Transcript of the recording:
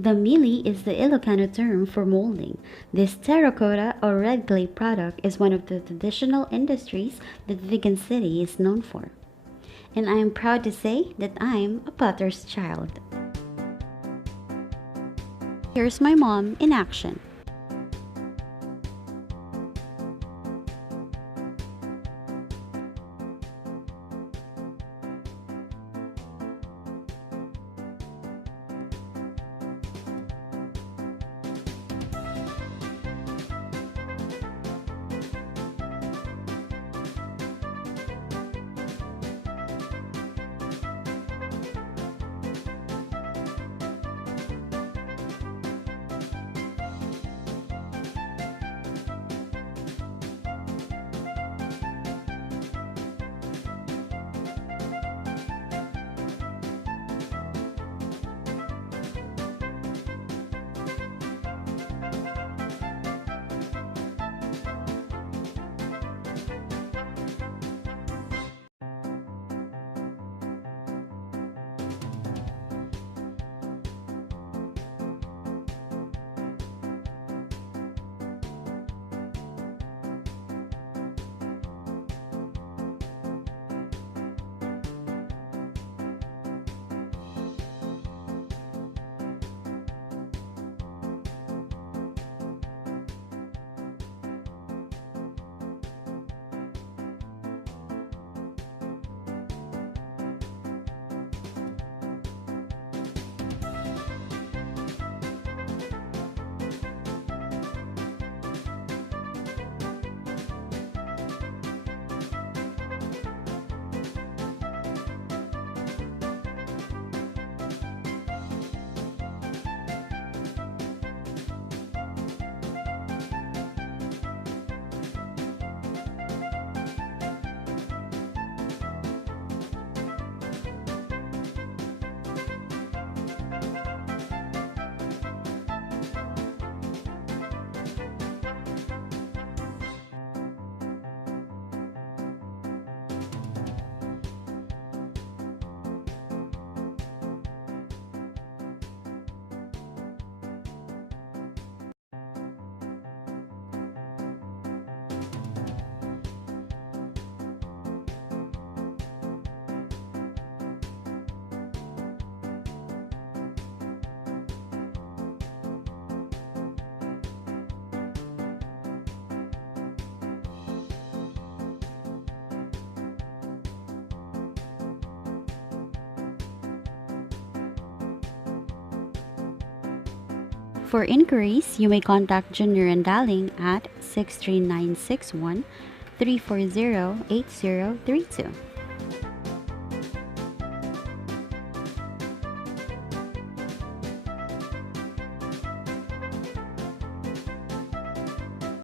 Damili is the Ilocano term for molding. This terracotta or red clay product is one of the traditional industries that Vigan City is known for. And I am proud to say that I'm a potter's child. Here's my mom in action. For inquiries, you may contact Junior and Darling at 63961 340 8032.